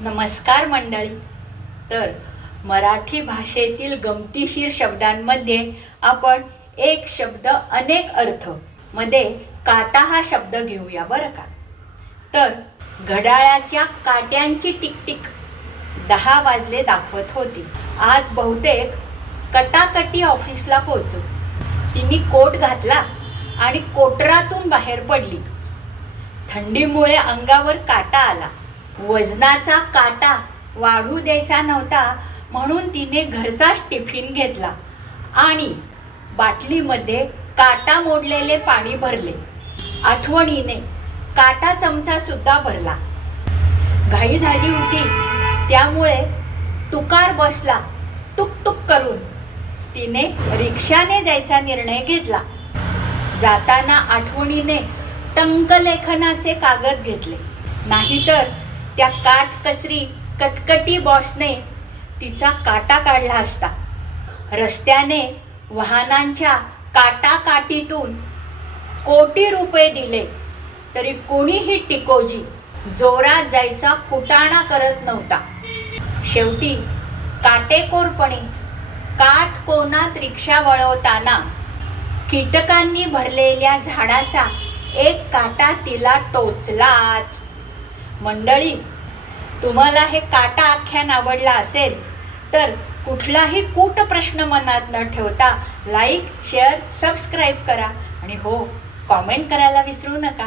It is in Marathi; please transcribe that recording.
नमस्कार मंडळी. तर मराठी भाषेतील गमतीशीर शब्दांमध्ये आपण एक शब्द अनेक अर्थ मध्ये काटा हा शब्द घेऊया बरं का. तर घड्याळाच्या काट्यांची टिकटिक 10 वाजले दाखवत होती. आज बहुतेक कटाकटी ऑफिसला पोहोचू. तिने कोट घातला आणि कोटरातून बाहेर पडली. थंडीमुळे अंगावर काटा आला. वजनाचा काटा वाढू द्यायचा नव्हता म्हणून तिने घरचाच टिफिन घेतला आणि बाटलीमध्ये काटा मोडलेले पाणी भरले. आठवणीने काटा चमचा सुद्धा भरला. घाई झाली होती त्यामुळे टुकार बसला टुक टुक करून. तिने रिक्षाने जायचा निर्णय घेतला. जाताना आठवणीने टंकलेखनाचे कागद घेतले, नाहीतर त्या काटकसरी कटकटी बॉसने तिचा काटा काढला असता. रस्त्याने वाहनांच्या काटाकाटीतून कोटी रुपये दिले तरी कोणीही टिकोजी जोरात जायचा कुटाणा करत नव्हता. शेवटी काटेकोरपणे काटकोनात रिक्षा वळवताना कीटकांनी भरलेल्या झाडाचा एक काटा तिला टोचलाच. मंडळी, तुम्हाला हे काटा आख्यान आवडला असेल तर कुठलाही कूट प्रश्न मनात न ठेवता लाईक, शेअर, सबस्क्राईब करा आणि हो, कॉमेंट करायला विसरू नका.